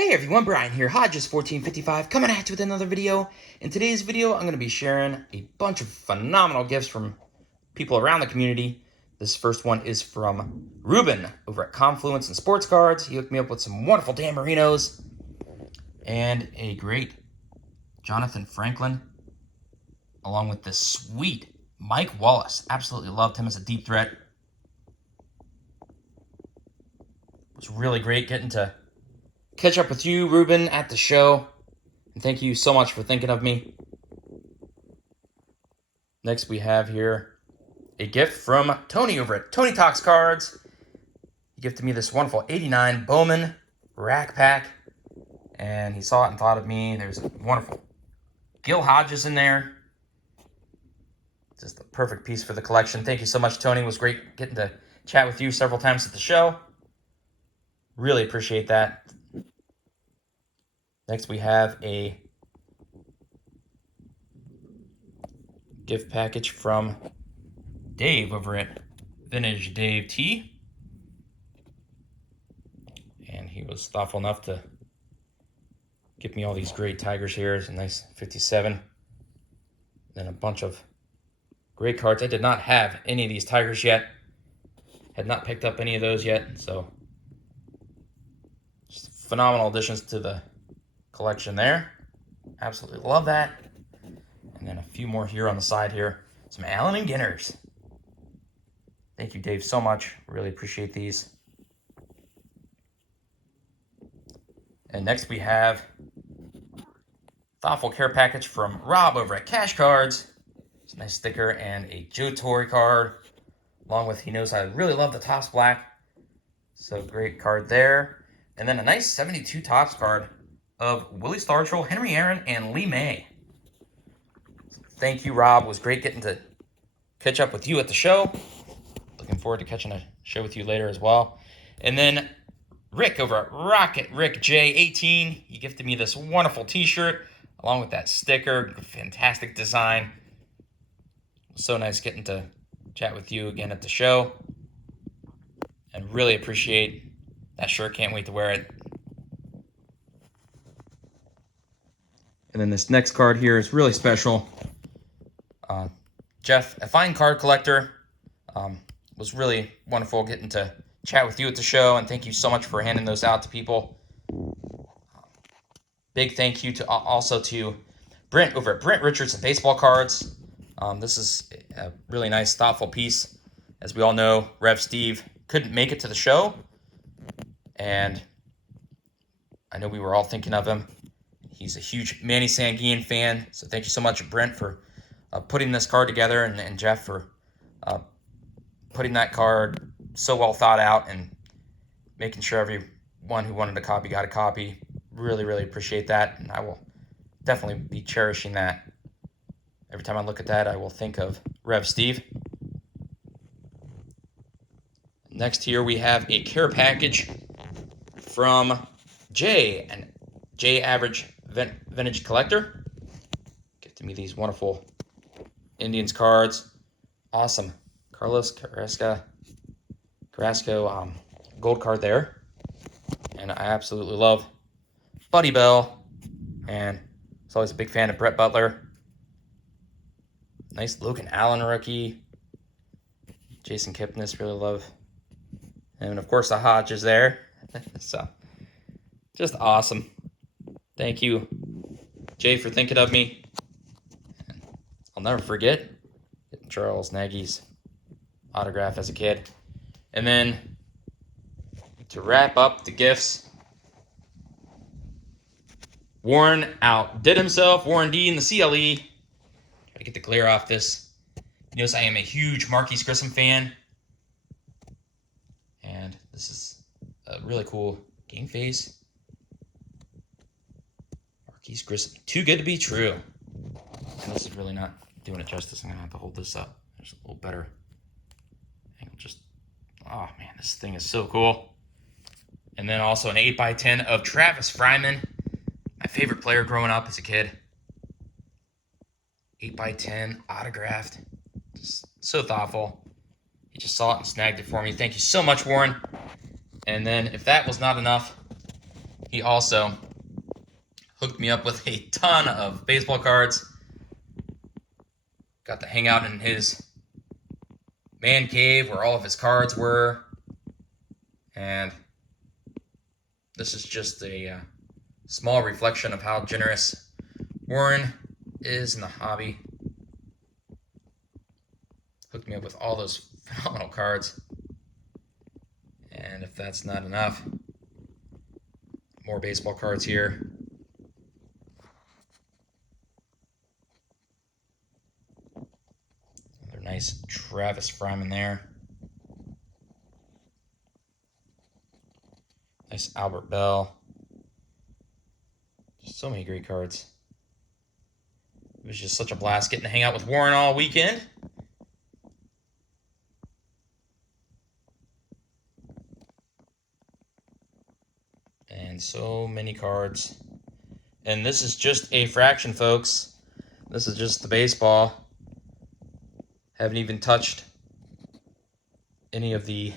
Hey everyone, Brian here, Hodges1455, coming at you with another video. In today's video, I'm going to be sharing a bunch of phenomenal gifts from people around the community. This first one is from Reuben over at Confluence and Sports Cards. He hooked me up with some wonderful Dan Marinos and a great Jonathan Franklin, along with this sweet Mike Wallace. Absolutely loved him as a deep threat. It was really great getting to catch up with you, Reuben, at the show. And thank you so much for thinking of me. Next, we have here a gift from Tony over at Tony Talks Cards. He gifted me this wonderful 89 Bowman rack pack. And he saw it and thought of me. There's a wonderful Gil Hodges in there. Just the perfect piece for the collection. Thank you so much, Tony. It was great getting to chat with you several times at the show. Really appreciate that. Next, we have a gift package from Dave over at Vintage Dave T. And he was thoughtful enough to give me all these great Tigers here. It's a nice 57. Then a bunch of great cards. I did not have any of these Tigers yet. Had not picked up any of those yet. So, just phenomenal additions to the collection there. Absolutely love that. And then a few more here on the side here. Some Allon and Ginners. Thank you, Dave, so much. Really appreciate these. And next we have thoughtful care package from Rob over at Cash Cards. It's a nice sticker and a Joe Torre card. Along with, he knows I really love the Topps Black. So great card there. And then a nice 72 Topps card of Willie Stargell, Henry Aaron, and Lee May. Thank you, Rob. It was great getting to catch up with you at the show. Looking forward to catching a show with you later as well. And then Rick over at Rocket Rick J18. He gifted me this wonderful t-shirt along with that sticker. Fantastic design. So nice getting to chat with you again at the show. And really appreciate that shirt. Can't wait to wear it. And then this next card here is really special. Jeff, a fine card collector. Was really wonderful getting to chat with you at the show, and thank you so much for handing those out to people. Big thank you to also to Brent over at Brent Richardson Baseball Cards. This is a really nice, thoughtful piece. As we all know, Rev Steve couldn't make it to the show, and I know we were all thinking of him. He's a huge Manny Sanguian fan, so thank you so much, Brent, for putting this card together, and Jeff for putting that card so well thought out and making sure everyone who wanted a copy got a copy. Really, really appreciate that, and I will definitely be cherishing that. Every time I look at that, I will think of Rev Steve. Next here we have a care package from Jay, and Jay Average Vintage Collector. Gifted me these wonderful Indians cards. Awesome. Carlos Carrasco gold card there. And I absolutely love Buddy Bell. And I was always a big fan of Brett Butler. Nice Logan Allen rookie. Jason Kipnis, really love. And of course the Hodge is there. So, just awesome. Thank you, Jay, for thinking of me. And I'll never forget getting Charles Nagy's autograph as a kid. And then to wrap up the gifts, Warren outdid himself. Warren D in the CLE. Try to get the glare off this. He knows I am a huge Marquise Grissom fan. And this is a really cool game face. Marquise Grissom, too good to be true. And this is really not doing it justice. I'm going to have to hold this up. There's a little better angle. Just, oh man, this thing is so cool. And then also an 8x10 of Travis Fryman, my favorite player growing up as a kid. 8x10 autographed. Just so thoughtful. He just saw it and snagged it for me. Thank you so much, Warren. And then if that was not enough, He also hooked me up with a ton of baseball cards. Got to hang out in his man cave where all of his cards were. And this is just a small reflection of how generous Warren is in the hobby. Hooked me up with all those phenomenal cards. And if that's not enough, more baseball cards here. Another nice Travis Fryman there. Nice Albert Bell. Just so many great cards. It was just such a blast getting to hang out with Warren all weekend. And so many cards. And this is just a fraction, folks. This is just the baseball. Haven't even touched any of the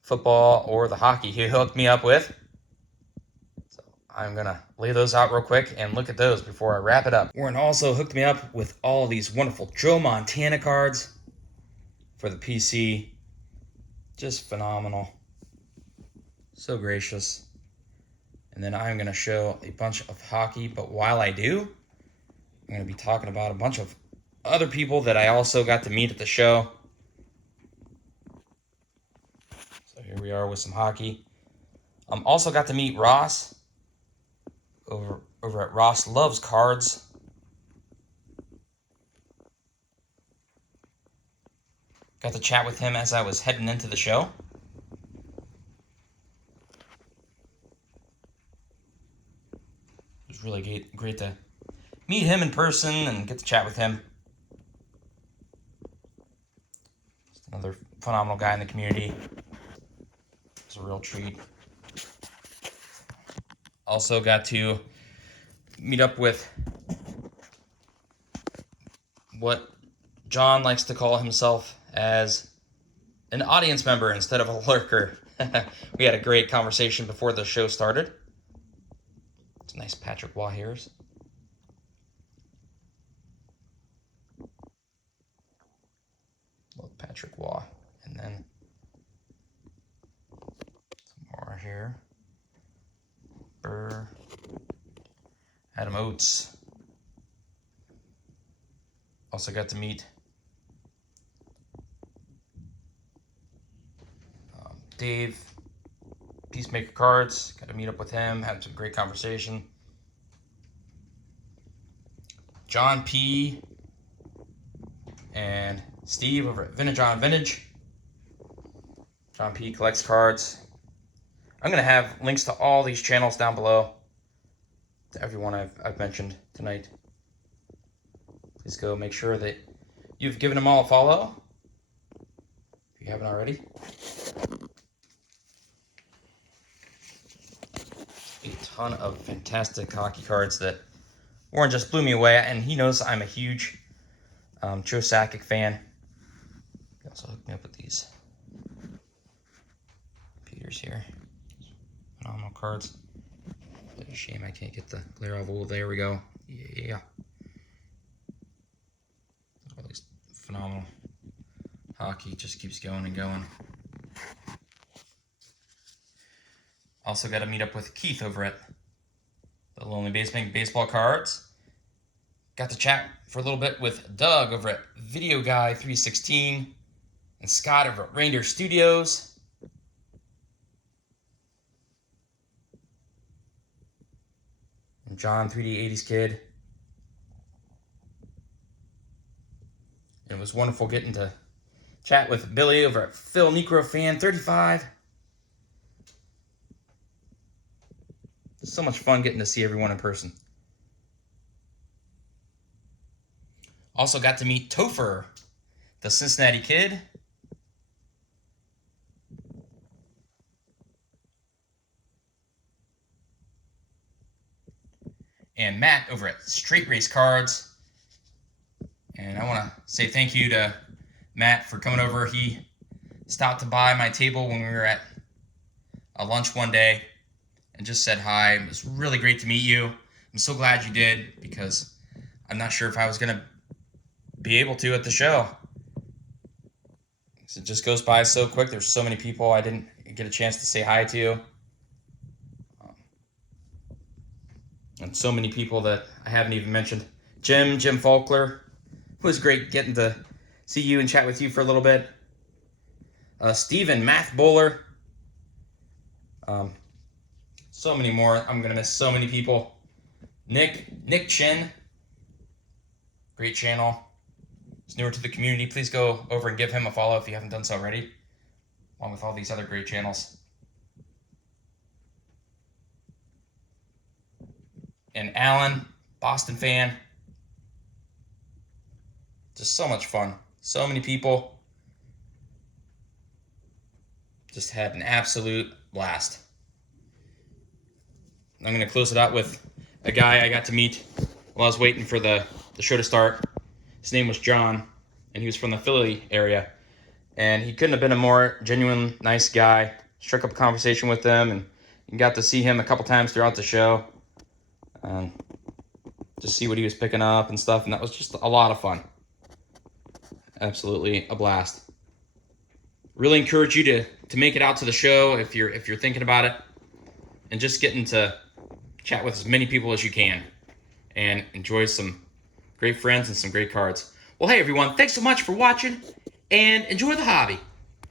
football or the hockey he hooked me up with. So I'm going to lay those out real quick and look at those before I wrap it up. Warren also hooked me up with all these wonderful Joe Montana cards for the PC. Just phenomenal. So gracious. And then I'm going to show a bunch of hockey, but while I do, I'm going to be talking about a bunch of other people that I also got to meet at the show. So here we are with some hockey. Also got to meet Ross over at Ross Loves Cards. Got to chat with him as I was heading into the show. It was really great to meet him in person and get to chat with him. Just another phenomenal guy in the community. It's a real treat. Also got to meet up with what John likes to call himself as an audience member instead of a lurker. We had a great conversation before the show started. It's a nice Patrick Waugh here. Love Patrick Waugh. And then some more here. Burr. Adam Oates. Also got to meet Dave, Peacemaker Cards. Got to meet up with him, had some great conversation. John P. and Steve over at Vintage on Vintage. John P. collects cards. I'm going to have links to all these channels down below, to everyone I've mentioned tonight. Please go make sure that you've given them all a follow, if you haven't already. A ton of fantastic hockey cards that Warren just blew me away, and he knows I'm a huge Joe Sakic fan. He also hooked me up with these Peters here. Phenomenal cards. It's a shame I can't get the glare oval. There we go. Yeah. All these phenomenal hockey just keeps going and going. Also got to meet up with Keith over at the Lonely Basement Baseball Cards. Got to chat for a little bit with Doug over at Video Guy 316 and Scott over at Reindeer Studios. And John, 3D 80s Kid. It was wonderful getting to chat with Billy over at Phil Necro Fan 35. It's so much fun getting to see everyone in person. Also got to meet Topher, the Cincinnati Kid. And Matt over at Straight Race Cards. And I want to say thank you to Matt for coming over. He stopped to buy my table when we were at lunch one day and just said hi. It was really great to meet you. I'm so glad you did, because I'm not sure if I was going to be able to at the show. It just goes by so quick. There's so many people I didn't get a chance to say hi to. And so many people that I haven't even mentioned. Jim Faulkner. It was great getting to see you and chat with you for a little bit. Steven Math Bowler. So many more. I'm going to miss so many people. Nick Chin. Great channel. He's newer to the community. Please go over and give him a follow if you haven't done so already, along with all these other great channels. And Allon, Boston fan. Just so much fun. So many people. Just had an absolute blast. I'm going to close it out with a guy I got to meet while I was waiting for the show to start. His name was John, and he was from the Philly area. And he couldn't have been a more genuine, nice guy. Struck up a conversation with him, and you got to see him a couple times throughout the show. And just see what he was picking up and stuff, and that was just a lot of fun. Absolutely a blast. Really encourage you to make it out to the show if you're thinking about it, and just getting to chat with as many people as you can and enjoy some great friends and some great cards. Well, hey everyone, thanks so much for watching, and enjoy the hobby.